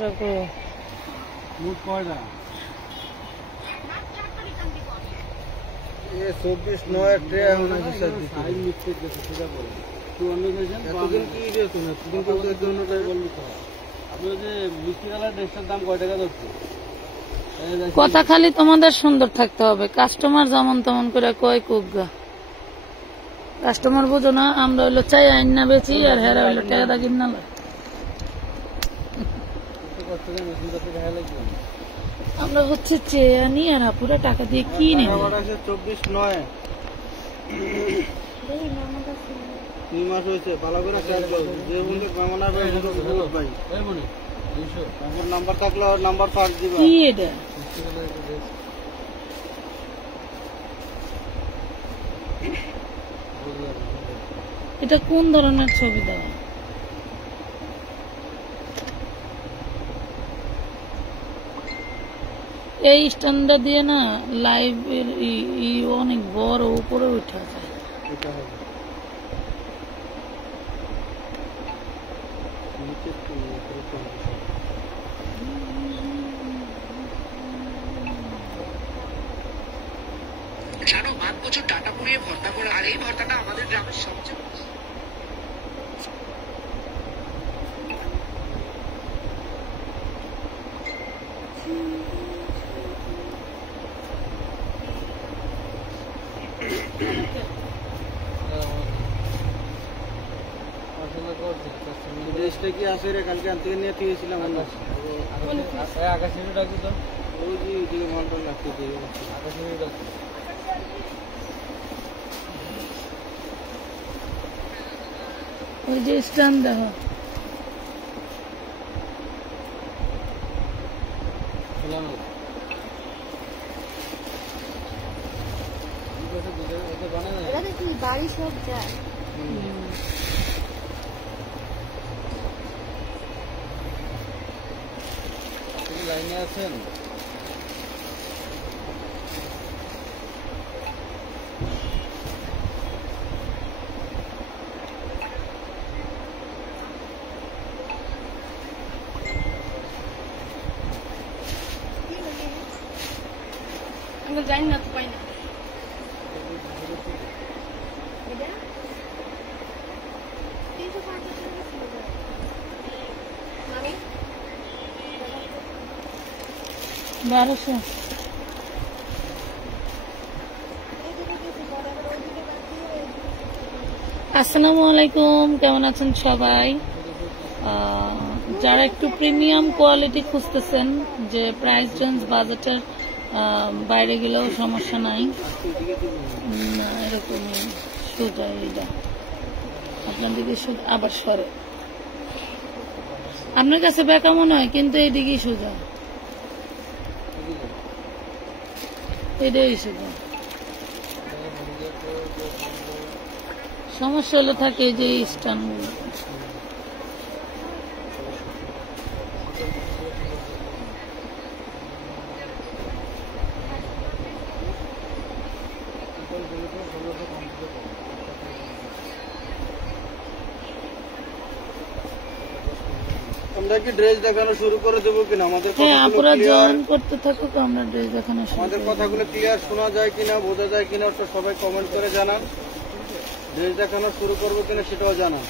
করে কো মুখ কয়টা ये 24/9 ट्रे होना है सर साइड मिस्टेक जैसे सीधा बोलो तो अन्वेषण এতদিন কি রে তুমি এতদিন তো এর জন্য তাই বললি তো আপনি যে মিষ্টি কালার ড্রেসটার দাম কয় টাকা ধরছো কথা খালি তোমাদের সুন্দর থাকতে হবে কাস্টমার যেমন তেমন করে কয় কুগা কাস্টমার বুঝো না আমরা হইলো চাই আইন না বেচি আর হেরা হইলো টাকা দা কিনা লয় আমরা হচ্ছে চেয়ে আনি আর আপুরা টাকা দিয়ে কিনে 24/9 3 মাস হয়েছে ভালো করে চেক করো যে বন্ধু কামনা হবে ভাই এই বনি 200 তারপর নাম্বার থাকলে নাম্বার পাঠ দিবা কি এটা এটা কোন ধরনের ছবি দেওয়া এই স্ট্যান্ডটা দিয়ে না লাইভ অনেক বড় উপরে উঠা যায় জানো 5 বছর টাটা পুড়িয়ে ভর্তা করে আর এই ভর্তাটা আমাদের গ্রামের সবচেয়ে ড্রেসটা কি আছে রে কালকে আনতে নিয়ে দিয়েছিলাম আকাশে ডাকি তো ওই যে দিকে মনটা লাগতে দিয়ে আকাশে ডাকি ওই যে স্ট্যান্ড দেখো বাড়ি সব যায় লাইনে আছেন আমরা জানি না তো পাই না বারোশো আসসালামু আলাইকুম কেমন আছেন সবাই যারা একটু প্রিমিয়াম কোয়ালিটি খুঁজতেছেন যে প্রাইস রেঞ্জ বাজেটের বাইরে গেলেও সমস্যা নাই না এরকমই সোজা এইটা আপনার দিকে আবার সরে আপনার কাছে বেকা মনে হয় কিন্তু এইদিকেই সোজা এটাই সোজা সমস্যা হলে থাকে যে স্ট্যান্ডগুলো আমরা কি ড্রেস দেখানো শুরু করে দেবো কিনা আমাদের আপনারা জয়েন করতে থাকুক আমরা ড্রেস দেখানো শুরু আমাদের কথাগুলো ক্লিয়ার শোনা যায় কিনা বোঝা যায় কিনা ওটা সবাই কমেন্ট করে জানান ড্রেস দেখানো শুরু করবো কিনা সেটাও জানান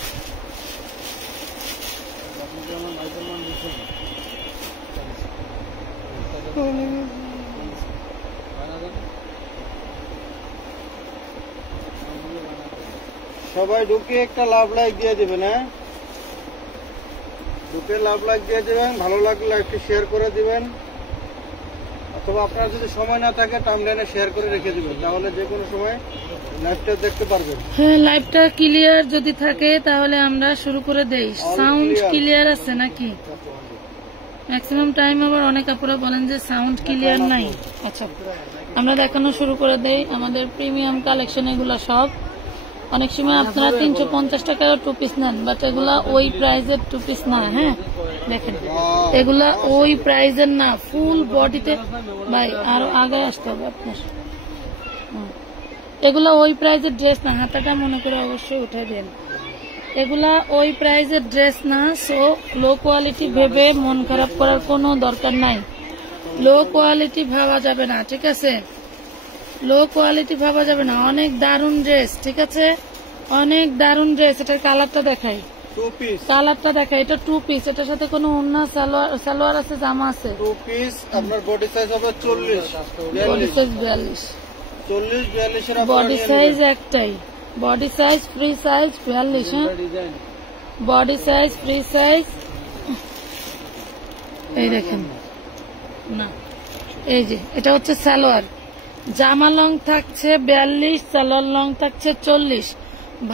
সবাই ঢুকে একটা লাভ লাইক দিয়ে দেবেন হ্যাঁ ঢুকে লাভ লাইক দিয়ে দেবেন ভালো লাগলে একটু শেয়ার করে দিবেন অথবা আপনার যদি সময় না থাকে টাইমলাইনে শেয়ার করে রেখে দিবেন তাহলে যে কোনো সময় লাইভটা দেখতে পারবেন হ্যাঁ লাইভটা ক্লিয়ার যদি থাকে তাহলে আমরা শুরু করে দেই সাউন্ড ক্লিয়ার আছে নাকি ম্যাক্সিমাম টাইম আবার অনেক আপুরা বলেন যে সাউন্ড ক্লিয়ার নাই আচ্ছা আমরা দেখানো শুরু করে দেই আমাদের প্রিমিয়াম কালেকশন এগুলা সব অনেক সময় আপনারা 350 টাকার টু পিস নেন বাট এগুলা ওই প্রাইজের টু পিস না হ্যাঁ দেখেন এগুলা ওই প্রাইজের না ফুল বডিতে ভাই আরো আগে আসতে হবে আপনার এগুলা ওই প্রাইজের ড্রেস না হাতাটা মনে করে অবশ্যই উঠে দেন এগুলা ওই প্রাইজের ড্রেস না, সো লো কোয়ালিটি ভেবে মন খারাপ করার কোনো দরকার নাই। লো কোয়ালিটি ভাবা যাবে না, ঠিক আছে? লো কোয়ালিটি ভাবা যাবে না। অনেক দারুণ ড্রেস, ঠিক আছে? অনেক দারুণ ড্রেস। এটার কালারটা দেখাই, কালারটা দেখাই। এটা 2 পিস, এটার সাথে কোনো ওড়না সালোয়ার আছে, জামা আছে। 2 পিস আপনার বডি সাইজ হবে 40, বডি সাইজ 42, 40 42 এর বডি সাইজ একটাই, বডি সাইজ ফ্রি সাইজ 42। হ্যাঁ, বডি সাইজ ফ্রি সাইজ। এই দেখেন না, এই যে এটা হচ্ছে সালোয়ার। জামা লং থাকছে 42, সালোয়ার লং থাকছে 40।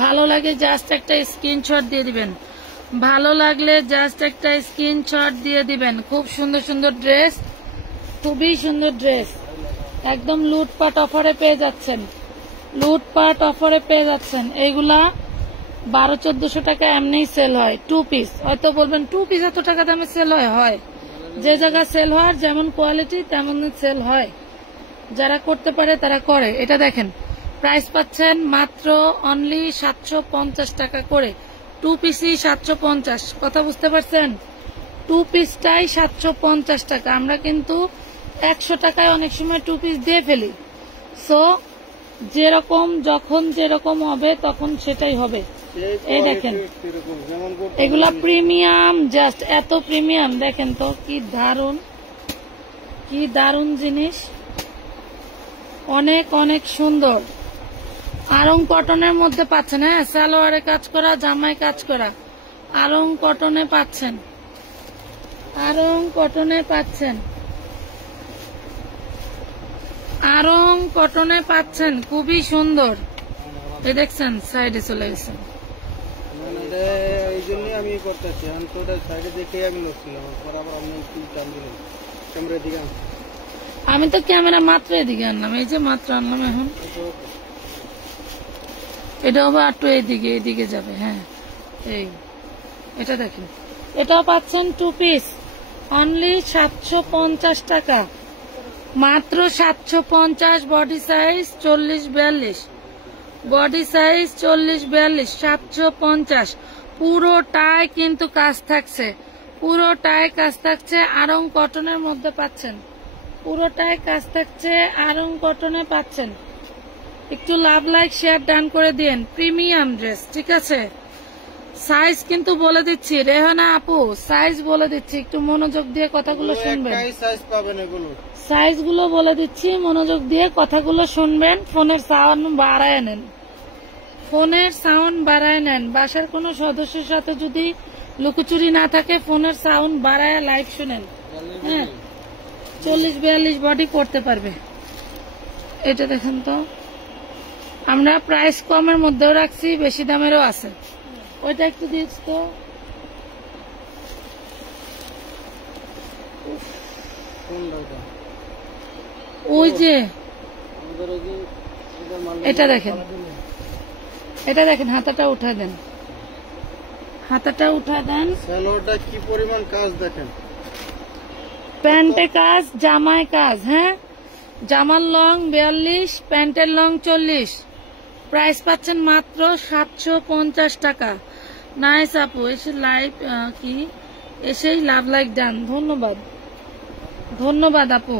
ভালো লাগে জাস্ট একটা স্ক্রিনশট দিয়ে দিবেন, ভালো লাগলে জাস্ট একটা স্ক্রিনশট দিয়ে দিবেন। খুব সুন্দর সুন্দর ড্রেস, খুবই সুন্দর ড্রেস। একদম লুটপাট অফারে পেয়ে যাচ্ছেন, লুটপাট অফারে পেয়ে যাচ্ছেন। এইগুলা 1200-1400 টাকা এমনি সেল হয় 2 পিস। হয়তো বলবেন 2 পিস এত টাকা দামে সেল হয়? যে জায়গায় সেল হয়, যেমন কোয়ালিটি তেমন সেল হয়। যারা করতে পারে তারা করে। এটা দেখেন, প্রাইস পাচ্ছেন মাত্র অনলি 750 টাকা করে। 2 পিসই 750। কথা বুঝতে পারছেন? 2 পিসটাই 750 টাকা। আমরা কিন্তু 100 টাকায় অনেক সময় 2 পিস দিয়ে ফেলি। সো যেরকম যখন যেরকম হবে তখন সেটাই হবে। এই দেখেন, এগুলা প্রিমিয়াম, জাস্ট এত প্রিমিয়াম। দেখেন তো কি দারুন, কি দারুন জিনিস, অনেক অনেক সুন্দর। আরং কটনের মধ্যে পাচ্ছেন। হ্যাঁ, সালোয়ারে কাজ করা, জামায় কাজ করা, আরং কটনে পাচ্ছেন, আরং কটনে পাচ্ছেন, আরং কটনে পাচ্ছেন। খুবই সুন্দর। এই দেখছেন সাইডে চলে গেছেন। এই জন্যই আমি করতেছি। আমি তো সাইডে দেখে আমি লড়ছিলাম, বরাবর আপনি একটু টান দিলেন ক্যামেরা দিকে। আমি তো ক্যামেরা মাত্র এদিকে আনলাম, এই যে মাত্র আনলাম। এখন এটা হবে একটু এইদিকে, এইদিকে যাবে। হ্যাঁ, এই এটা দেখেন, এটাও পাচ্ছেন 2 পিস অনলি 750 টাকা, মাত্র 750। Body size 40-42, body size 40-42, 750। পুরোটাই কিন্তু কাজ থাকছে, পুরোটাই কাজ থাকছে। আরং কটনের মধ্যে পাচ্ছেন, পুরোটাই কাজ থাকছে, আরং কটনে পাচ্ছেন। একটু লাভ, লাইক, শেয়ার ডান করে দিন। প্রিমিয়াম ড্রেস, ঠিক আছে? সাইজ কিন্তু বলে দিচ্ছি, রেহানা আপু সাইজ বলে দিচ্ছি, একটু মনোযোগ দিয়ে কথাগুলো শুনবেন। সাইজ গুলো বলে দিচ্ছি, মনোযোগ দিয়ে কথাগুলো শুনবেন। ফোনের সাউন্ড বাড়ায় নেন, ফোনের সাউন্ড বাড়ায় নেন। বাসার কোনো সদস্যের সাথে যদি লুকোচুরি না থাকে, ফোনের সাউন্ড বাড়ায় লাইভ শুনেন। হ্যাঁ, 40-42 বডি করতে পারবে। এটা দেখেন তো, আমরা প্রাইস কমের মধ্যেও রাখছি, বেশি দামেরও আছে। ওইটা একটু দিস তো। ওই যে এটা দেখেন, এটা দেখেন, হাতাটা উঠা দেন, হাতাটা উঠা দেন। সালোয়ারটা কি পরিমাণ কাজ দেখেন, প্যান্টে কাজ, জামায় কাজ। হ্যাঁ, জামার লং 42, প্যান্টের লং 40। প্রাইস পাচ্ছেন মাত্র 750 টাকা। নাইস আপু, এসে লাইভ কি এসেই লাভ লাইক ডান। ধন্যবাদ, ধন্যবাদ আপু।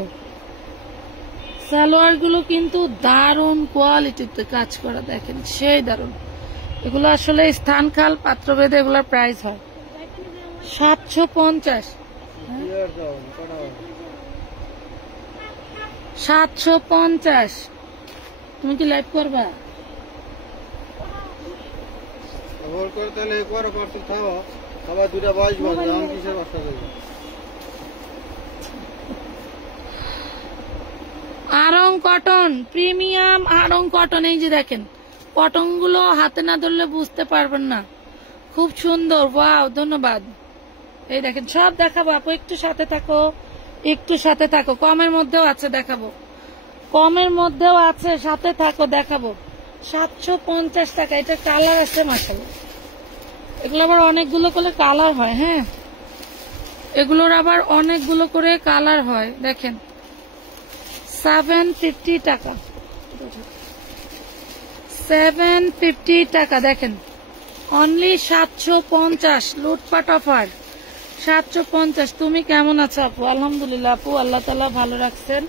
সালোয়ার গুলো কিন্তু দারুণ কোয়ালিটিতে কাজ করা, দেখেন সেই দারুণ। এগুলো আসলে স্থান কাল পাত্রভেদে এগুলোর প্রাইস হয় 750। 750। তুমি কি লাইভ করবা? Aarong cotton, premium Aarong cotton. এই যে দেখেন, কটন গুলো হাতে না ধরলে বুঝতে পারবেন না, খুব সুন্দর। ওয়াও, ধন্যবাদ। এই দেখেন, সব দেখাবো আপু, একটু সাথে থাকো, একটু সাথে থাকো। কমের মধ্যেও আছে, দেখাবো। কমের মধ্যেও আছে, সাথে থাকো, দেখাবো। 750 টাকা। এটা কালার আছে মাশাআল্লাহ। এগুলো আবার অনেকগুলো করে কালার হয়। হ্যাঁ, এগুলোর আবার অনেকগুলো করে কালার হয়। দেখেন 750 টাকা, 750 টাকা। দেখেন অনলি 750 লুটপাট অফার 750। তুমি কেমন আছো আপু? আলহামদুলিল্লাহ আপু, আল্লাহ তাআলা ভালো রাখছেন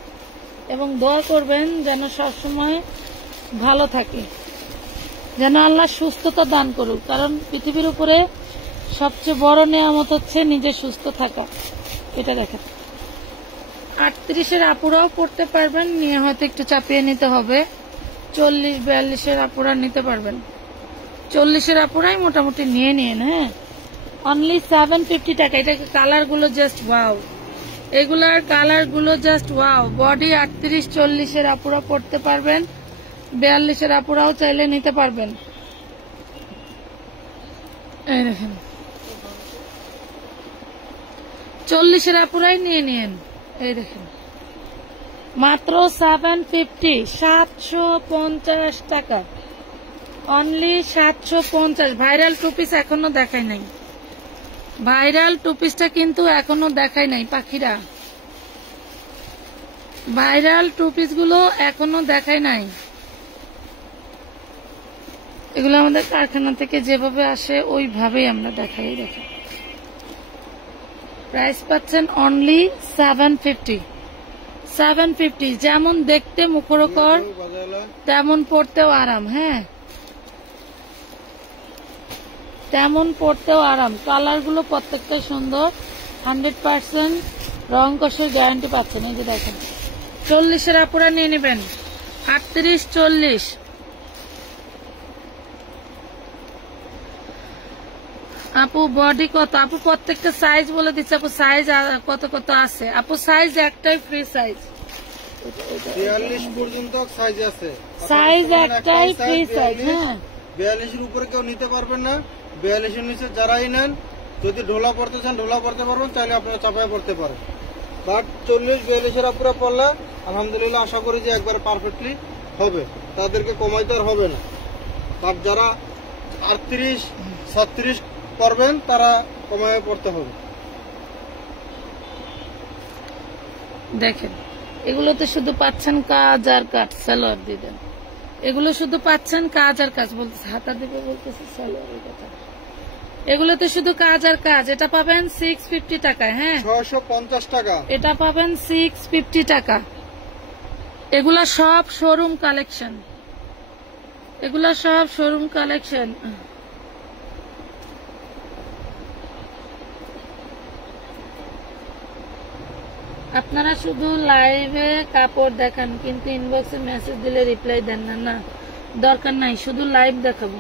এবং দোয়া করবেন যেন সবসময় ভালো থাকে, যেন আল্লাহ সুস্থতা দান করুক, কারণ পৃথিবীর উপরে সবচেয়ে বড় নেয়ামত হচ্ছে নিজে সুস্থ থাকা। এটা দেখেন 38-এর আপুরাও পড়তে পারবেন, নিয়ে হয়তো একটু চাপিয়ে নিতে হবে। 40-42-এর আপুরা নিতে পারবেন, 40-এর আপুরাই মোটামুটি নিয়ে নিন। হ্যাঁ, অনলি 750 টাকা। এটা কালার গুলো জাস্ট ওয়াও, এগুলার কালার গুলো জাস্ট ওয়াও। বডি 38-40-এর আপুরা পড়তে পারবেন, 42-এর আপুরাও চাইলে নিতে পারবেন। এই দেখেন 40-এর আপুরাই নিয়ে নিন। এই দেখেন মাত্র 750 টাকা, অনলি 750। ভাইরাল টু পিস এখনো দেখাই নাই, ভাইরাল টু পিসটা কিন্তু এখনো দেখাই নাই পাখিরা, ভাইরাল টু পিস গুলো এখনো দেখাই নাই। এগুলো আমাদের কারখানা থেকে যেভাবে আসে ওইভাবেই আমরা দেখাই। দেখেন প্রাইস পাচ্ছেন অনলি 750। যেমন দেখতে মুখরোচক তেমন পড়তেও আরাম। হ্যাঁ, তেমন পড়তেও আরাম। কালার গুলো প্রত্যেকটাই সুন্দর, 100% রং কষের গ্যারান্টি পাচ্ছেন। এই যে দেখেন 40-এর আপুরা নিয়ে নেবেন, 38-40। আপু বডি কত? আপু প্রত্যেকটা সাইজ বলে দিচ্ছে আপু, সাইজ কত কত আছে আপু? সাইজ একটাই ফ্রি সাইজ, 42 পর্যন্ত সাইজ আছে, সাইজ একটাই ফ্রি সাইজ। হ্যাঁ, 42-এর উপরে কেউ নিতে পারবেন না। 42-এর নিচে যারাই নেন, যদি ঢোলা পড়তে চান ঢোলা পড়তে পারবেন, চাইলে আপনারা চাপায় পড়তে পারেন। বাট 40-42-এর উপরে পড়লে আলহামদুলিল্লাহ আশা করি যে একবারে পারফেক্টলি হবে, তাদেরকে কমাইতে আর হবে না। তার যারা 38-36 পড়বেন তারা কমায় পড়তে হবে। দেখেন এগুলোতে শুধু পাচ্ছেন কাজ আর কাজ, সালোয়ার দিয়ে দেন। এগুলো শুধু পাচ্ছেন কাজ আর কাজ, বলতেছে হাতা দিবে, বলতেছে সালোয়ারের কথা। এগুলোতে শুধু কাজ আর কাজ। এটা পাবেন 650 টাকায়। হ্যাঁ, 650 টাকা। এটা পাবেন 650 টাকা। এগুলা সব শোরুম কালেকশন, এগুলা সব শোরুম কালেকশন। আপনারা শুধু লাইভে কাপড় দেখান কিন্তু ইনবক্সে মেসেজ দিলে রিপ্লাই দেন না। না, দরকার নাই, শুধু লাইভ দেখাবো।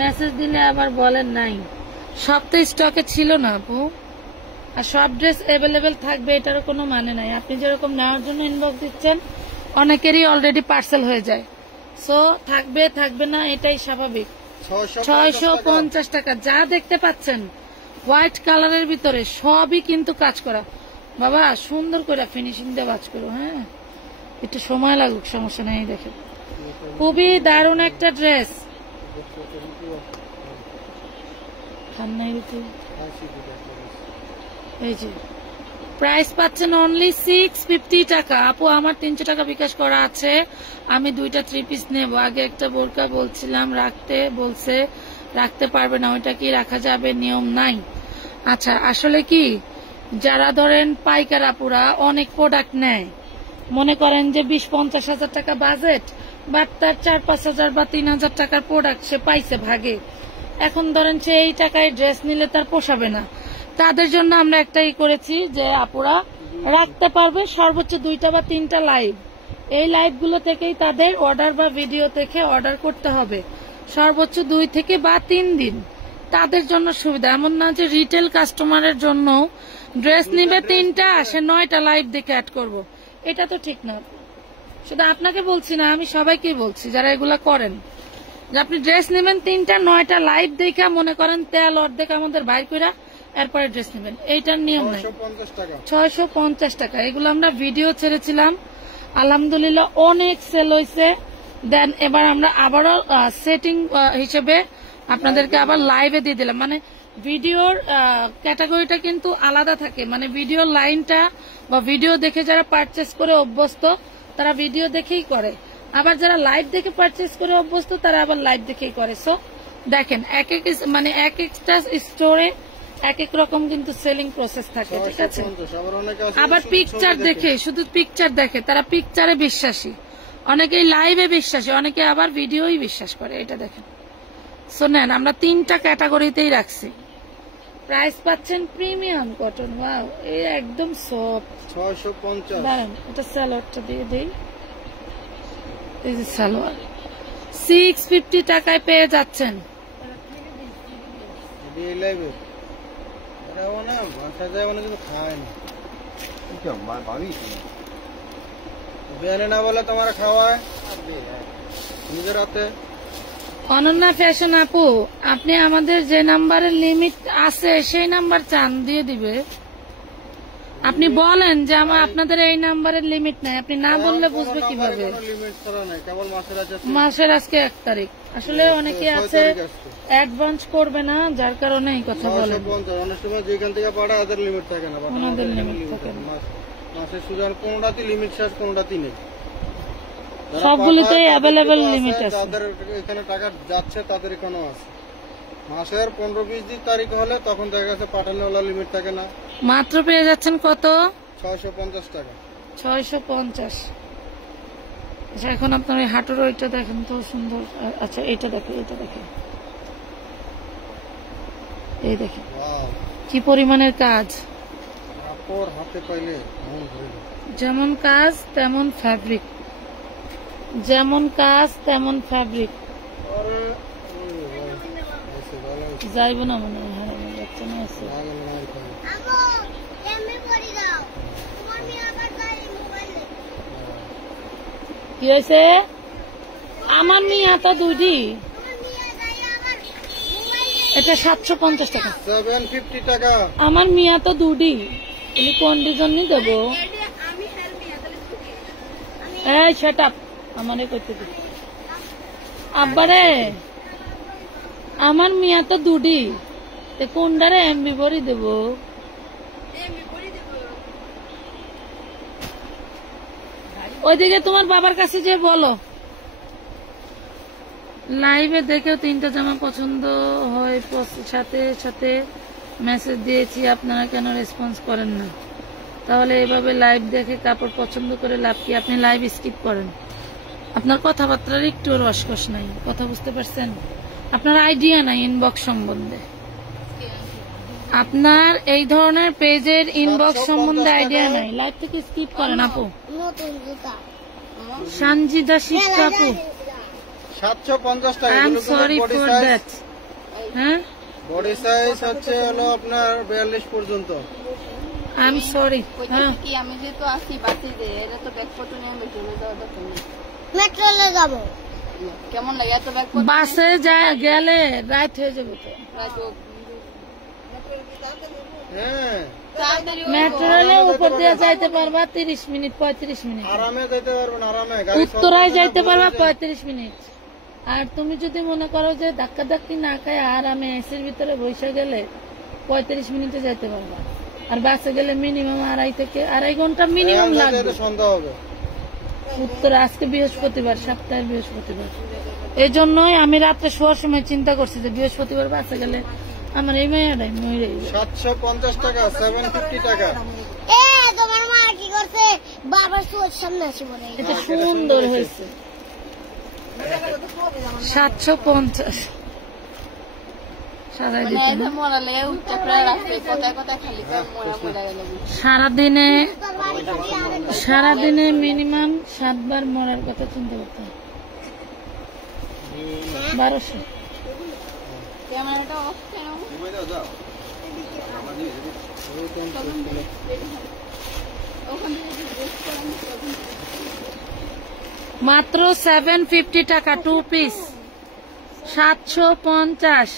মেসেজ দিলে আবার বলেন নাই। সব তো স্টকে ছিল না আপু, আর সব ড্রেস অ্যাভেলেবেল থাকবে এটারও কোনো মানে নাই। আপনি যেরকম নেওয়ার জন্য ইনবক্স দিচ্ছেন, অনেকেরই অলরেডি পার্সেল হয়ে যায়। সো থাকবে থাকবে না এটাই স্বাভাবিক। 650 টাকা। যা দেখতে পাচ্ছেন হোয়াইট কালারের ভিতরে সবই কিন্তু কাজ করা। বাবা সুন্দর করে ফিনিশিং দিয়ে কাজ করো। হ্যাঁ, একটু সময় লাগুক, সমস্যা নেই। দেখেন খুবই দারুণ একটা ড্রেস। এই যে প্রাইস পাচ্ছেন অনলি 650 টাকা। আপু আমার 300 টাকা বিকাশ করা আছে, আমি 2টা 3 পিস নেব। আগে একটা বোরকা বলছিলাম রাখতে, বলছে রাখতে পারবে না, ওইটা কি রাখা যাবে? নিয়ম নাই। আচ্ছা, আসলে কি যারা ধরেন পাইকার আপুরা অনেক প্রোডাক্ট নেয়, মনে করেন যে 20-50 হাজার টাকা বাজেট, বাট তার 4-5 হাজার বা 3 হাজার টাকার প্রোডাক্ট সে পাইছে ভাগে। এখন ধরেন সে এই টাকায় ড্রেস নিলে তার পোষাবে না, তাদের জন্য আমরা একটাই করেছি যে আপুরা রাখতে পারবে সর্বোচ্চ 2টা বা 3টা লাইভ। এই লাইভগুলো থেকেই তাদের অর্ডার বা ভিডিও থেকে অর্ডার করতে হবে সর্বোচ্চ 2 থেকে বা 3 দিন। তাদের জন্য সুবিধা, এমন না যে রিটেল কাস্টমারের জন্য ড্রেস নিবে 3টা, সে 9টা লাইভ দেখে অ্যাড করব, এটা তো ঠিক না। শুধু আপনাকে বলছি না, আমি সবাইকেই বলছি যারা এগুলা করেন, যে আপনি ড্রেস নেবেন 3টা 9টা লাইভ দেখে, মনে করেন তেল অর্ধেক আমাদের বাইর করে এরপরে ড্রেস নেবেন, এইটার নিয়ম নাই। 650 টাকা। এগুলো আমরা ভিডিও ছেড়েছিলাম, আলহামদুলিল্লাহ অনেক সেল হয়েছে। দেন এবার আমরা আবারও সেটিং হিসেবে আপনাদেরকে আবার লাইভে দিয়ে দিলাম। মানে ভিডিওর ক্যাটাগরিটা কিন্তু আলাদা থাকে, মানে ভিডিও লাইনটা বা ভিডিও দেখে যারা পারচেস করে অভ্যস্ত তারা ভিডিও দেখেই করে, আবার যারা লাইভ দেখে পারচেস করে অভ্যস্ত তারা আবার লাইভ দেখেই করে। সো দেখেন এক এক মানে এক একটা স্টোরে এক এক রকম কিন্তু সেলিং প্রসেস থাকে, ঠিক আছে? 650, আবার অনেকে আছে আবার শুধু পিকচার ছবি দেখে, শুধু পিকচার দেখে, তারা পিকচারে বিশ্বাসী, অনেকেই লাইভে বিশ্বাসী, অনেকে আবার ভিডিওই বিশ্বাস করে। এটা দেখেন। সো নেন, আমরা 3টা ক্যাটাগরিতেই রাখছি। প্রাইস পাচ্ছেন প্রিমিয়াম কটন। ওয়াও, এই একদম সফট। 650 দাঁড়ান, এটা সালোয়ারটা দিয়ে দেই। এই যে সালোয়ার 650 টাকায় পেয়ে যাচ্ছেন। দিয়ে লাইবে এটা মানে ভাষা যায় মানে কিছু খায় না, বিয়ানে না বলে তোমার খাওয়ায় নিজের হাতে। অনন্যা ফ্যাশন আপু, আপনি আমাদের যে নাম্বারের লিমিট আছে সেই নাম্বার চান, দিয়ে দিবে। আপনি বলেন যে আমার আপনাদের এই নাম্বারের লিমিট নাই, আপনি না বললে বুঝবে কিভাবে? কোনো লিমিট ছাড়া নাই, কেবল মাসের আছে। মাসের আজকে 1 তারিখ। আসলে অনেকে আছে অ্যাডভান্স করবে না, যার কারণে এই কথা বলেন। 650 অনেক সময় যেখান থেকে পাড়া ওদের লিমিট থাকে না, ওনাদের লিমিট থাকে না। মাসের সুজান কোনটাতে লিমিট শেষ, কোনটাতে নেই। সবগুলিতেই অ্যাভেলেবেল লিমিট আছে। যাদের এখানে টাকা যাচ্ছে তাদের এখানেও আছে। মাসের 15-20 দিন তারিখ হলে তখন দেখা গেছে পাঠানোওয়ালা লিমিট থাকে না। মাত্র পেয়ে যাচ্ছেন কত? 650 টাকা। 650। আচ্ছা, এখন আপনার এই হাঁটুর ওইটা দেখেন তো সুন্দর। আচ্ছা, এটা দেখে, এটা দেখে, এই দেখেন ওয়াও, কি পরিমাণের কাজ। কাপড় হাতে পাইলে মন ভরে যায়। যেমন কাজ তেমন ফ্যাব্রিক, যেমন কাজ তেমন ফ্যাব্রিক। আরে ভালো যাইব না মনে হয়, হারানো যাচ্ছে না। আছে লাগল না আর খাই। কি হয়েছে? আমার মিয়া তো 2D, এটা 750 টাকা। 750 টাকা। আমার মিয়া তো 2D, তুমি কোন ডিজাইন নি দেবো? এই সেট আপ আমারে করতে দিই। আব্বারে, আমার মিয়া তো 2D, কোনটারে এমবি ভরি দেবো? ওইদিকে তোমার বাবার কাছে যে বলো। লাইভে দেখেও 3টা জামা পছন্দ হয়, সাথে সাথে মেসেজ দিয়েছি, আপনারা কেন রেসপন্স করেন না? তাহলে এভাবে লাইভ দেখে কাপড় পছন্দ করে লাভ কি? আপনি লাইভ স্কিপ করেন। আপনার কথাবার্তার একটু রসকস নাই, কথা বুঝতে পারছেন? আপনার আইডিয়া নাই ইনবক্স সম্বন্ধে, আপনার এই ধরনের পেজের ইনবক্স সম্বন্ধে আইডিয়া নাই। লাইভ থেকে স্কিপ করেন আপু। সঞ্জিদা শিক্ষা আপু, 750 টাকা। আই এম এগুলো sorry body for size, that. হ্যাঁ, বডি সাইজ হচ্ছে হলো আপনার 42 পর্যন্ত। I am sorry. হ্যাঁ, কি আমি যেহেতু আসি বাসে যে এটা তো ব্যাগপত্র নিয়ে আমি চলে যাওয়া দরকার নেই। মেট্রোলে যাবো, কেমন লাগে এত ব্যাগপত্র? বাসে যায় গেলে রাত হয়ে যাবে তো। হ্যাঁ, মেট্রো রেলে উপর দিয়ে যাইতে পারবা 30 মিনিট 35 মিনিট, আরামে যেতে পারবেন, আরামে গাড়ি উত্তরায় যাইতে পারবা 35 মিনিট। আর তুমি যদি মনে করো যে ধাক্কা ধাক্কি না খায় আরামে এসির ভিতরে বসে গেলে 35 মিনিটে যাইতে পারবা। আর বাসে গেলে মিনিমাম 2.5 ঘন্টা মিনিমাম লাগবে। সন্ধ্যা হবে। উত্তরা আজকে বৃহস্পতিবার, সপ্তাহের বৃহস্পতিবার, এই জন্যই আমি রাত্রে শোয়ার সময় চিন্তা করছি যে বৃহস্পতিবার বাসে গেলে আমার এই মেয়েটাই মরে। 750 টাকা, 750 টাকা। তোমার মা কি করছে? বাবার চোখের সামনে আসি বলে এটা সুন্দর হয়েছে। 750 সারাই দিতে না। সারাদিনে মিনিমাম 7 বার মরার কথা চিন্তা করতে হবে। 1200। মাত্র 750 টাকা 2 পিস, 750।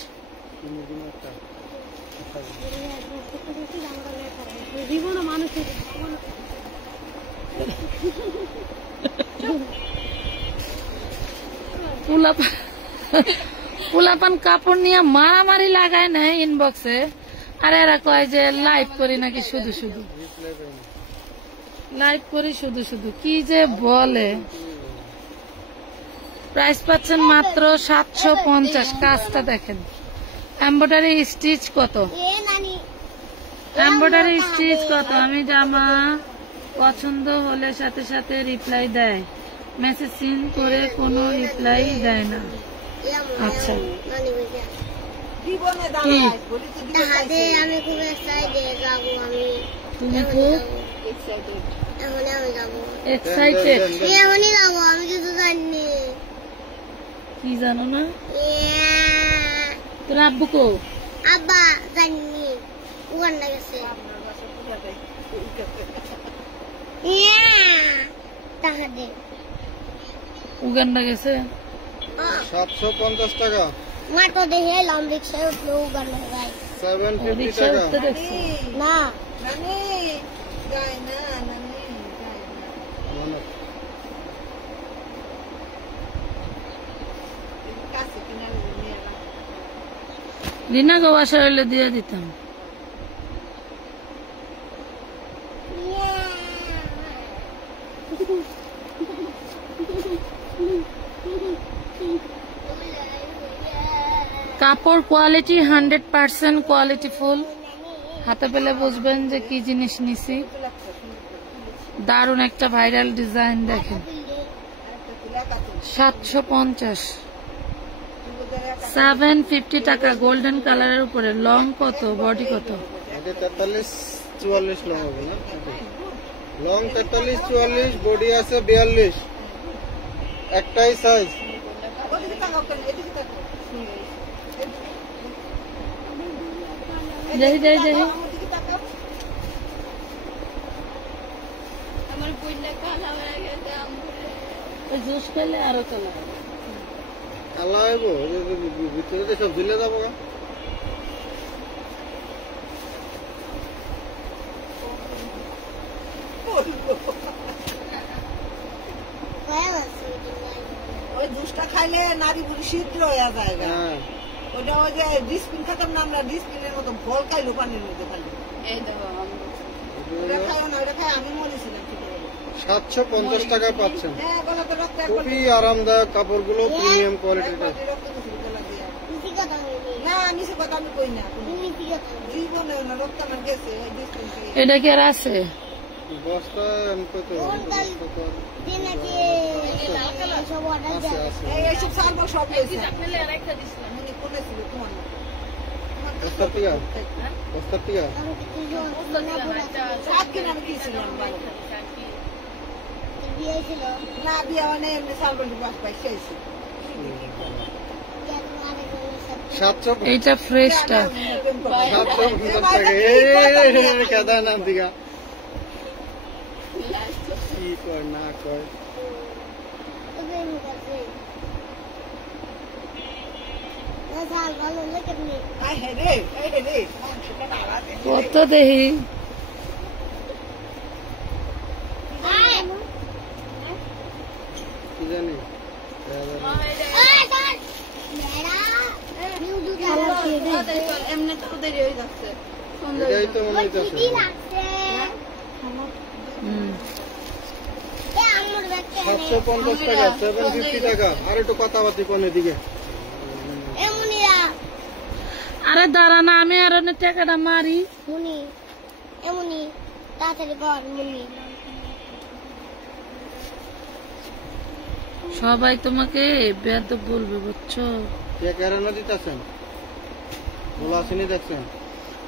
পুলাপান কাপড় নিয়ে মারামারি লাগায় না ইনবক্সে, আর এরা কয় যে লাইভ করি নাকি শুধু শুধু, লাইভ করি শুধু শুধু, কি যে বলে। প্রাইস পাচ্ছেন মাত্র 750। কাজটা দেখেন, এমব্রয়ডারি স্টিচ কত, এমব্রয়ডারি স্টিচ কত। আমি জামা পছন্দ হলে সাথে সাথে রিপ্লাই দেয়, মেসেজ সিন করে কোনো রিপ্লাই দেয় না। আচ্ছা কি আমি খুব এক্সাইটেড যাবো, তুমি খুব এখন আমি যাবো, এক্সাইটেড? এখনই যাবো, আমি কিছু জানি কি জানো না? তোর আব্বু কো? আব্বা জানি উগান্ডা গেছে। টাকা দে, উগান্ডা গেছে। 750 টাকা। মা তো দেখে এলাম রিক্সায় উঠলো উগান্ডা যায়। 750 রিক্সা টাকা। উঠতে দেখছি। না রিনা গো বাসা হইলে দিয়ে দিতাম। কাপড় কোয়ালিটি 100% কোয়ালিটি ফুল। হাতে পেলে বুঝবেন যে কি জিনিস নিছি। দারুণ একটা ভাইরাল ডিজাইন দেখেন, 750, 750 টাকা। গোল্ডেন কালারের উপরে। লং কত, বডি কত? এটা 43-44 লং হবে না? লং 43-44, বডি আছে 42, একটাই সাইজ। দেখি দেখি দেখি। জুস পেলে আরো কালার কালা হইব, ভিতরে সব ঝুলে যাবো। ওই জুসটা খাইলে নারী বুড়ি শীত রয়ে যায়। ওটা ওই যে ডিসপিন খাতাম না আমরা, ডিসপিনের মতো ভল খাইলো পানির মধ্যে খাইলো। এই দেখো ওটা খাইও না, ওটা খাই আমি মরেছিলাম। 750 টাকা পাচ্ছেন। হ্যাঁ বলো তো, রক্ত খুবই আরামদায়ক কাপড়গুলো, প্রিমিয়াম কোয়ালিটির। না আমি সে কথা আমি কই না, জীবনে না, রক্ত আমার গেছে ডিসপিন থেকে। এটা কি আর আছে? বস্তা কত এইসব সারবো সব হয়েছে। মনে করেছিল তোমার বস্তার টিকা, বস্তার টিকা সাত কিনে আমি দিয়েছিলাম। না বিয়ে মানে এমনি সালবো বাস পাই শেষে। 750 এইটা ফ্রেশটা 750 টাকা। কেদার নাম দিঘা কি কয় না কয়। কত দেখি। কি জানি এমনি তো দেরি হয়ে যাচ্ছে। এটাই তো মনে হইতেছে। হুম 750 টাকা, 750 টাকা। আর একটু কথাবার্তি কোন দিকে। আরে দাঁড়া না, আমি আর অনেক টাকাটা মারি। এমনি তাড়াতাড়ি কর মুনি। সবাই তোমাকে বেয়াদব বলবে, বুঝছো? কে কেরানো দিতেছেন? খোলা আসেনি দেখছেন?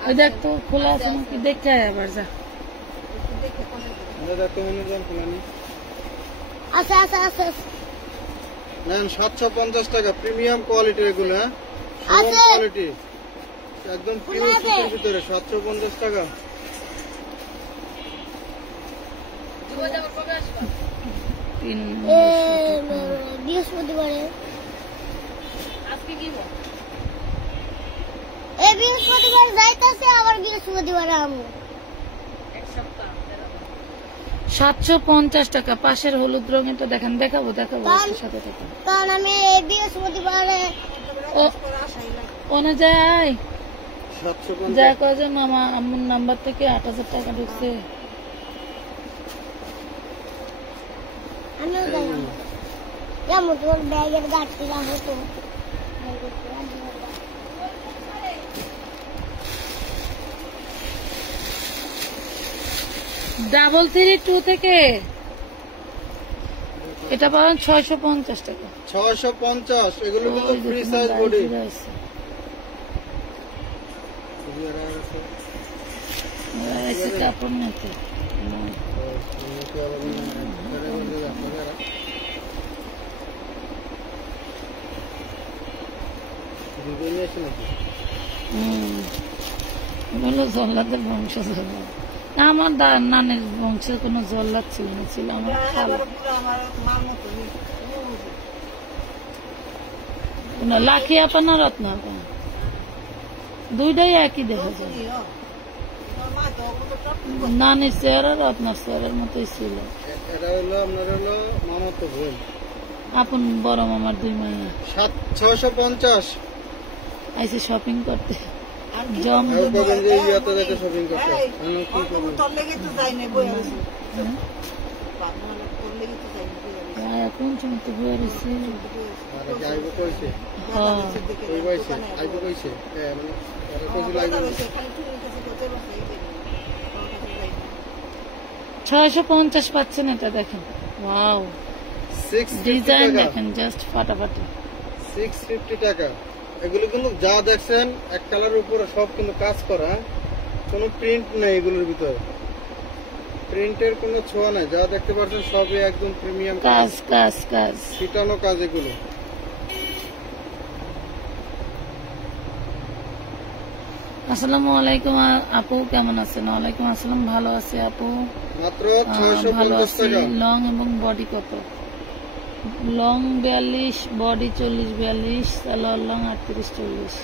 ওই দেখ তো খোলা আছে নাকি, দেখে আয় আবার যা। দেখতে মনে যান খোলা নেই। আচ্ছা আচ্ছা আচ্ছা নেন 750 টাকা, প্রিমিয়াম কোয়ালিটির এগুলো। হ্যাঁ আছে। কোয়ালিটি একদম পিওর সুতির ভিতরে 750 টাকা। বৃহস্পতিবারে বৃহস্পতিবার যাইতেছে, আবার বৃহস্পতিবার আমি 750 টাকা। পাশের হলুদ রঙেরটা দেখেন, দেখাবো দেখাবো সাথে সাথে। কারণ আমি বৃহস্পতিবারে অনুযায়ী 750 যা কয়জন মামা আম্মুর নাম্বার থেকে 8000 টাকা ঢুকছে। আমিও গেলাম। তোর ব্যাগের গাড়ি রাখো তো ডাবল 3 থেকে এটা পাবেন 650 টাকা। 650 এগুলো কিন্তু ফ্রি সাইজ বডি। কাপড় নিতে জল্লাদের বংশ আমার নানের বংশের কোন জল্লাদ ছিল না, ছিল আমার লাখি আপা না রত্ন আপা, দুইটাই একই দেখা যায়। নানির চেয়ার আর রত্নার চেয়ারের মতোই ছিল। এটা হলো আপনার হলো মামাতো বোন, আপন বড় মামার 2 মাইয়া। 650 আইসে শপিং করতে জম ইয়াতে দেখে শপিং করতে। কোন সময় তো বয়ে রয়েছে $650 পাচ্ছেন। এটা দেখেন, ওয়াও ডিজাইন দেখেন, জাস্ট ফাটাফাটি। 650 টাকা। এগুলো কিন্তু যা দেখছেন এক কালারের উপরে সব কিন্তু কাজ করা, কোনো প্রিন্ট নেই এগুলোর ভিতরে, প্রিন্টের কোনো ছোঁয়া নাই। যা দেখতে পাচ্ছেন সবই একদম প্রিমিয়াম কাজ কাজ কাজ ছিটানো কাজ এগুলো। আসসালামু আলাইকুম আপু, কেমন আছেন? ওয়ালাইকুম আসসালাম, ভালো আছে আপু, মাত্র ভালো 650 আছি। টাকা। লং এবং বডি কত? Long 42, body 40-42, salwar long 38-40।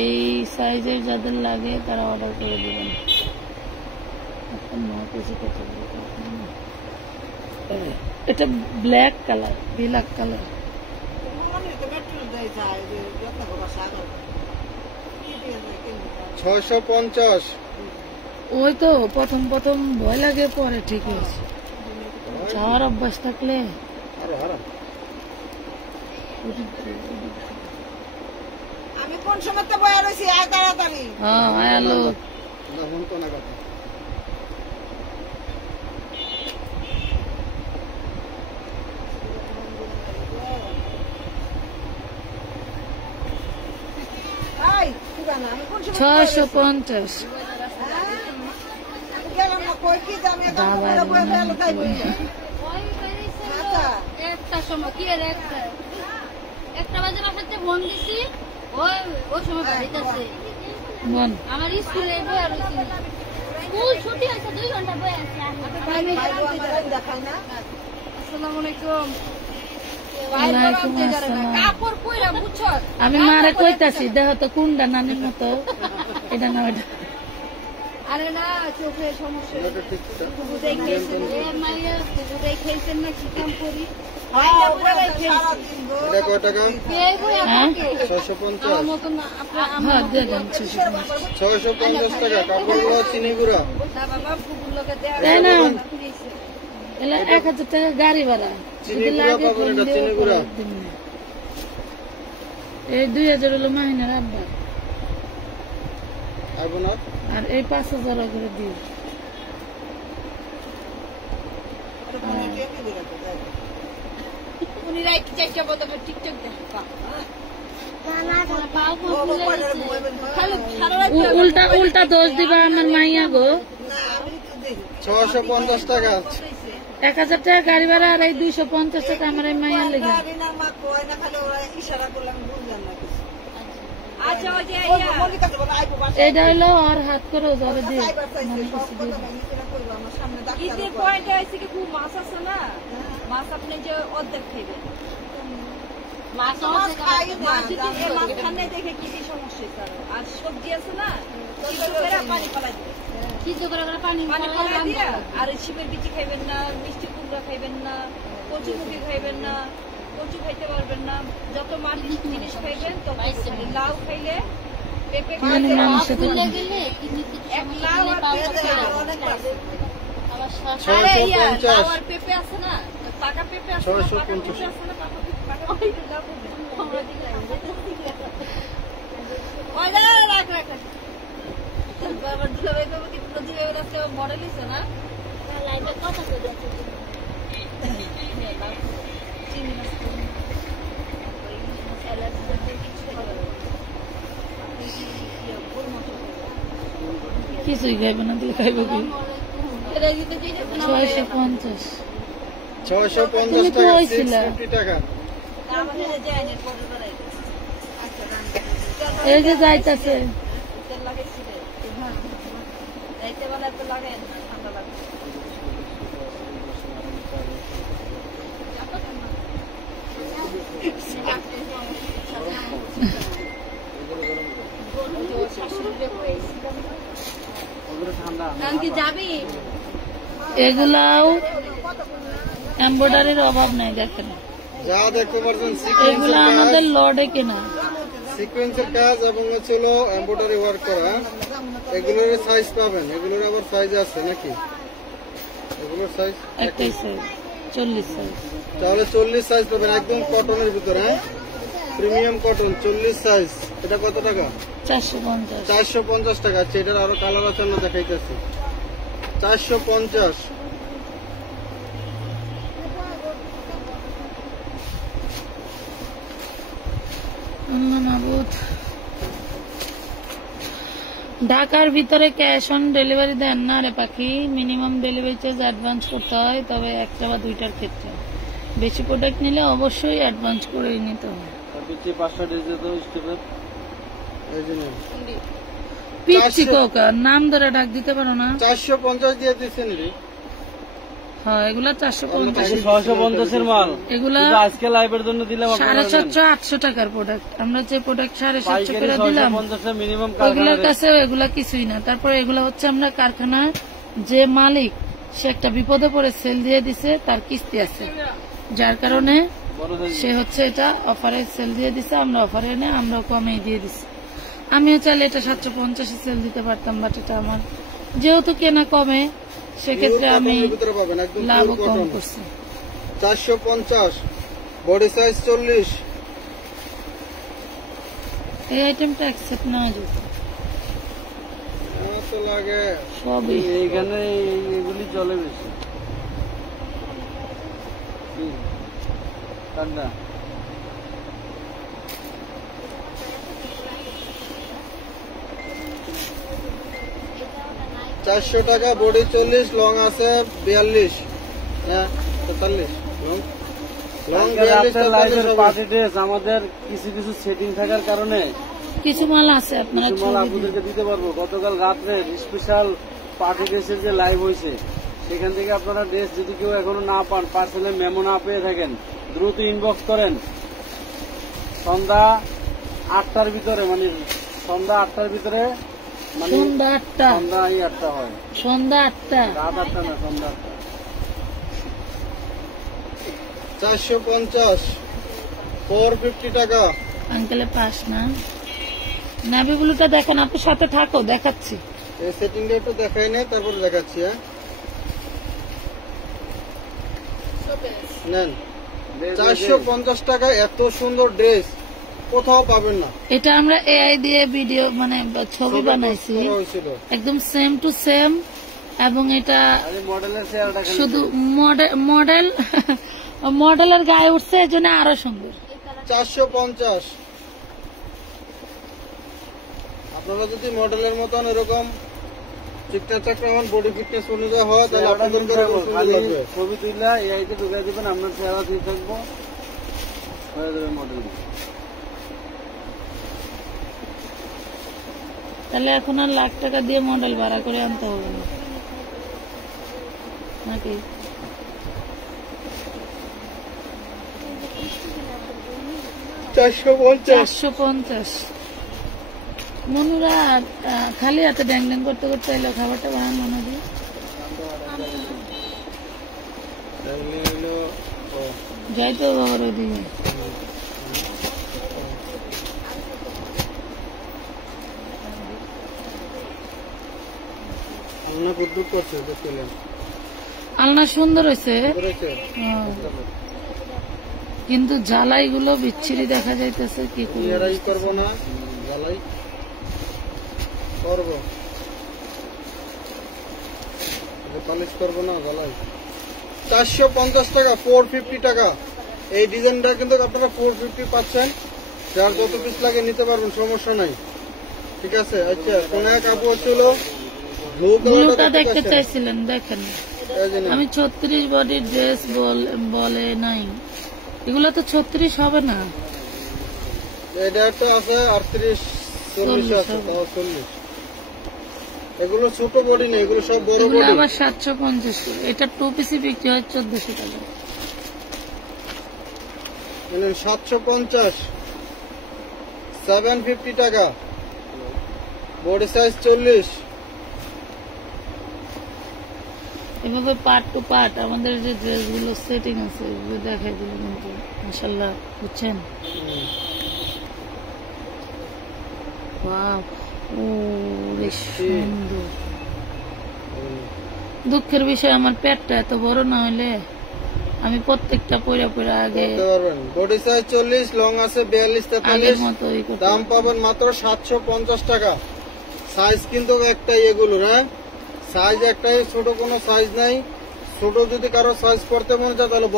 এই সাইজের যাদের লাগে তারা অর্ডার করে দেবেন। এটা ব্ল্যাক কালার, ব্ল্যাক কালার। 650। ওই তো প্রথম প্রথম ভয় লাগে, পরে ঠিক হয়েছে। যাওয়ার অভ্যাস থাকলে আমি কোন সময় তো বয়া রয়েছি তাড়াতাড়ি। হ্যাঁ আয়ালো এই পুরানা আমি কোন সময় 650। গেলাম না কই কি জানি এটা বয়া বয়া লুকাই বইছে। একটা সময় কি এর একটা বাজে বাসাতে ফোন দিছি, ওই সময় বাড়িতে আছে। বল আমার স্কুলে বই আর স্কুল ছুটি হয়েছে, 2 ঘন্টা বই আছে। দেখাই না। আসসালামু আলাইকুম। ওয়ালাইকুম আসসালাম। কাপড় কইরা বুঝছ? আমি মারে কইতাছি, দেখো তো কোনটা নানির মতো, এটা না ওটা। আরে না, চোখের সমস্যা। এটা ঠিক আছে। বুঝাই খেয়েছেন মাইয়া, বুঝাই খেয়েছেন না কি কাম করি? এটা কয় টাকা? হ্যাঁ 650। হ্যাঁ দিয়ে দেন 650 টাকা। কাপড়গুলো চিনি গুঁড়া। তাই না, এলা 1000 টাকা গাড়ি ভাড়া। চিনি গুঁড়া পাবেন, এটা চিনি গুঁড়া। এই 2000 হলো মাহিনার আব্বা, আইবো না। আর এই 5000 করে দিই। উনি রাইট চাইটা বলতে টিকটক দেখা উল্টা উল্টা দোষ দিবা আমার মাইয়া গো। 650 টাকা। 1000 টাকা গাড়ি ভাড়া, আর এই 250 টাকা আমার এই মাইয়ার লেগে। এটা হলো আর হাত করে ওজরে দিয়ে খুব মাছ আছে না, মাছ আপনি যে অর্ধেক খাইবেন, মাছ খানে দেখে কি কি সমস্যা স্যার। আর সবজি আছে না, পানি পালাই দিবে, পানি পালাই দিয়া। আর শিমের বিচি খাইবেন না, মিষ্টি কুমড়া খাইবেন না, কচু মুখি খাইবেন না, কচু খাইতে পারবেন না। যত মাছ জিনিস খাইবেন তো লাউ খাইলে, পেঁপে খাইলে, লাউ আর পেঁপে আছে না, পাকা পেঁপে আছে 650 মডেল হয়েছে না কিছুই খাইবে না, দিয়ে খাইবো কি? 650 650 টাকা 650 টাকা। এই যে যাইতাছে যাবি এগুলাও এমব্রয়ডারির অভাব নাই, দেখেন যা দেখতে পাচ্ছেন এগুলা আমাদের লর্ডে কেনা। সিকোয়েন্সের কাজ এবং হচ্ছিল এমব্রয়ডারি ওয়ার্ক করা। এগুলোর সাইজ পাবেন, এগুলোর আবার সাইজ আছে নাকি? এগুলোর সাইজ একটাই সাইজ 40 সাইজ। তাহলে 40 সাইজ পাবেন একদম কটনের ভিতরে, হ্যাঁ প্রিমিয়াম কটন 40 সাইজ। এটা কত টাকা? 450 450 টাকা। আচ্ছা এটার আরো কালার আছে, আমরা দেখাইতেছি। 450। ঢাকার ভিতরে ক্যাশ অন ডেলিভারি দেন না রে পাখি, মিনিমাম ডেলিভারি চার্জ অ্যাডভান্স করতে হয়, তবে একটা বা দুইটার ক্ষেত্রে। বেশি প্রোডাক্ট নিলে অবশ্যই অ্যাডভান্স করেই নিতে হয়। পিচ্ছি কোকা নাম ধরে ডাক দিতে পারো না? 450 দিয়ে দিচ্ছেন রে। হ্যাঁ এগুলা 450, 650 মাল এগুলা আজকে লাইভের জন্য দিলাম 750-800 টাকার প্রোডাক্ট। আমরা যে প্রোডাক্ট 750 করে দিলাম মিনিমাম ওগুলোর কাছে এগুলা কিছুই না। তারপরে এগুলা হচ্ছে আমরা কারখানা যে মালিক সে একটা বিপদে পড়ে সেল দিয়ে দিছে, তার কিস্তি আছে, যার কারণে সে হচ্ছে এটা অফারে সেল দিয়ে দিছে, আমরা অফারে এনে আমরাও কমে দিয়ে দিছি। আমিও চাইলে এটা 750 সেল দিতে পারতাম, বাট এটা আমার যেহেতু কেনা কমে সেক্ষেত্রে আমি লাভ কম করছি। 450 বডি সাইজ 40। এই আইটেমটা অ্যাকসেপ্ট না যেত তো লাগে সবই এইখানে এগুলি চলে বেশি। ঠান্ডা 400 টাকা বডি 40, লং আছে 42, হ্যাঁ 43 লং 42 পার্টি ড্রেস আমাদের কিছু কিছু সেটিং থাকার কারণে কিছু মাল আছে আপনারা কিছু মাল আপনাদেরকে দিতে পারবো। গতকাল রাত্রে স্পেশাল পার্টি ড্রেসের যে লাইভ হয়েছে সেখান থেকে আপনারা ড্রেস যদি কেউ এখনো না পান, পার্সেলে মেমো না পেয়ে থাকেন, দ্রুত ইনবক্স করেন। সন্ধ্যা 8টার ভিতরে, মানে সন্ধ্যা 8টার ভিতরে, মানে সন্ধ্যা 8টা, সন্ধ্যা 8টা হয়, সন্ধ্যা 8টা, রাত 8টা না, সন্ধ্যা 8টা। 450 450 টাকা। আঙ্কেলে পাস না। নাভি ব্লুটা দেখেন, আপনি সাথে থাকো দেখাচ্ছি। এই সেটিংটা একটু দেখাই না, তারপর দেখাচ্ছি। হ্যাঁ নেন 450 টাকা। এত সুন্দর ড্রেস কোথাও পাবেন না। এটা আমরা এআই দিয়ে ভিডিও মানে ছবি বানাইছি, একদম সেম টু সেম। এবং এটা শুধু মডেলের গায়ে উঠছে, এই জন্য আরো সুন্দর। 450। আপনারা যদি মডেলের মতন এরকম ঠিকঠাক চাকরামান বডি ফিটনেস অনুযায়ী হয় তাহলে আপনাদের ছবি তুললা এআইতে ঢুকাই দিবেন, আপনার চেহারা ঠিক থাকবো, হয়ে যাবে মডেল। তাহলে এখন আর লাখ টাকা দিয়ে মডেল ভাড়া করে আনতে হবে না নাকি? $450। মনুরা খালি হাতে ড্যাং ড্যাং করতে করতে এলো, খাবারটা বানান মনে দিয়ে যাই তো বাবার ওইদিকে। আলনা সুন্দর হয়েছে, করেছে কিন্তু জ্বালাই গুলো বিচ্ছিরি দেখা যাইতেছে। কি করে এরাই করবো না, জ্বালাই করবো, পলিশ করবো না, জ্বালাই। 450 টাকা, 450 টাকা। এই ডিজাইনটা কিন্তু আপনারা 450 পাচ্ছেন। যার যত পিস লাগে নিতে পারবেন, সমস্যা নাই। ঠিক আছে। আচ্ছা, কোন এক আপু ছিল ব্লু ব্লুটা কালারটা দেখতে চাইছিলেন, দেখেন। আমি 36 বডির ড্রেস বলে নাই, এগুলো তো 36 হবে না। এটা একটা আছে 38, 40 আছে, 40। এগুলো ছোট বডি নেই, এগুলো সব বড় এগুলো বডি। আবার 750। এটা 2 পিসি বিক্রি হয় 1400 টাকা। 750, 750 টাকা, বডি সাইজ 40। এভাবে পার্ট টু পার্ট আমাদের যে ড্রেস গুলো সেটিং আছে এগুলো দেখাই দিল, কিন্তু মাশাআল্লাহ, বুঝছেন? ওয়াও, ওরে সুন্দর। দুঃখের বিষয় আমার পেটটা এত বড় না হলে আমি প্রত্যেকটা পয়রা পয়রা আগে বডি সাইজ 40, লং আছে 42, আগের 43। মতো দাম পাবেন মাত্র 750 টাকা। সাইজ কিন্তু একটাই এগুলো, হ্যাঁ সাইজ একটাই, ছোট কোনো সাইজ নাই। ছোট যদি কারো সাইজ করতে মনে চায় তাহলে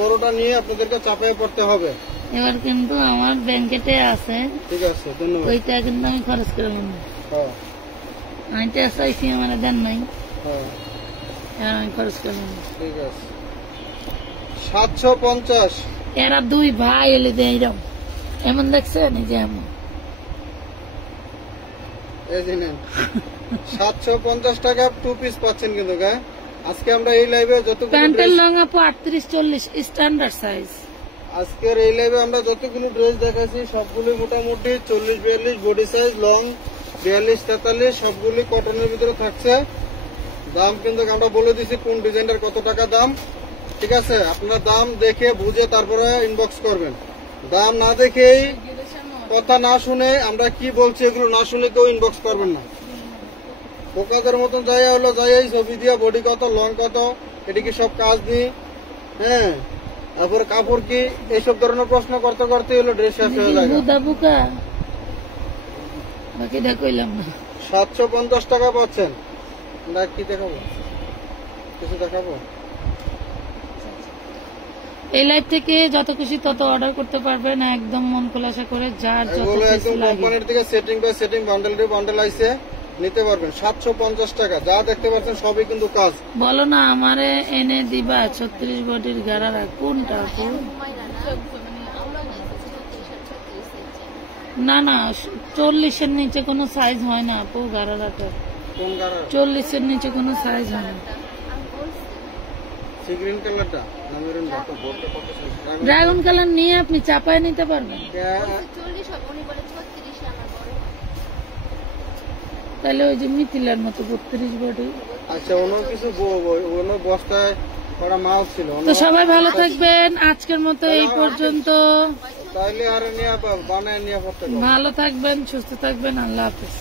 বড়টা নিয়ে আপনাদেরকে চাপায় পড়তে হবে। এবার কিন্তু আমার ব্যাংকেটে আছে, ঠিক আছে, ধন্যবাদ। ওইটা কিন্তু আমি খরচ করে নেব। হ্যাঁ আমি তো চাইছি, আমার দেন নাই, হ্যাঁ আমি খরচ করে নেব। ঠিক আছে। 750। এরা দুই ভাই এলে দেয় এরকম, এমন দেখছেন? এই যে এমন 750 টাকা 2 পিস পাচ্ছেন কিন্তু। আজকে আমরা এই লাইভে যতগুলো প্যান্টের লং আপু 38-40 স্ট্যান্ডার্ড সাইজ। আজকের এই লাইভে আমরা যতগুলো ড্রেস দেখাচ্ছি সবগুলো মোটামুটি 40-42 বডি সাইজ, লং 42-43, সবগুলি কটনের ভিতরে থাকছে। দাম কিন্তু আমরা বলে দিচ্ছি কোন ডিজাইনটার কত টাকা দাম। ঠিক আছে, আপনারা দাম দেখে বুঝে তারপরে ইনবক্স করবেন। দাম না দেখেই, কথা না শুনে, আমরা কি বলছি এগুলো না শুনে কেউ ইনবক্স করবেন না। পোকাদের মতন যাই হলো, যাই ছবি দিয়া বডি কত, লং কত, এটি কি সব কাজ নেই, হ্যাঁ তারপর কাপড় কি, এইসব ধরনের প্রশ্ন করতে করতে হলো ড্রেস শেষ হয়ে যায়। বাকিটা কইলাম না। 750 টাকা পাচ্ছেন। না কি দেখাবো, কিছু দেখাবো? এই লাইভ থেকে যত খুশি তত অর্ডার করতে পারবেন, একদম মন খোলাসা করে, যার যত এগুলো কিছু একদম লাগে। কোম্পানির থেকে setting by setting, bundle to bundle আইছে, নিতে পারবেন। 750 টাকা। যা দেখতে পাচ্ছেন সবই কিন্তু কাজ। বলো না আমারে এনে দিবা 36 বডির গারারা, কোনটা আপু? না না, 40-এর নিচে কোনো সাইজ হয় না আপু গারারাটা। কোন গাড়া? 40-এর নিচে কোনো সাইজ হয় না। সি গ্রিন কালারটা না মেরুনটা? ড্রাগন কালার নিয়ে আপনি চাপায় নিতে পারবেন। তাহলে ওই যে মিথিলার মতো 32 বডি। আচ্ছা, অন্য কিছু অন্য বস্তায় করা মাল ছিল। তো সবাই ভালো থাকবেন, আজকের মতো এই পর্যন্ত। তাইলে আর নিয়ে বানায় নিয়ে পড়তে ভালো থাকবেন, সুস্থ থাকবেন, আল্লাহ হাফেজ।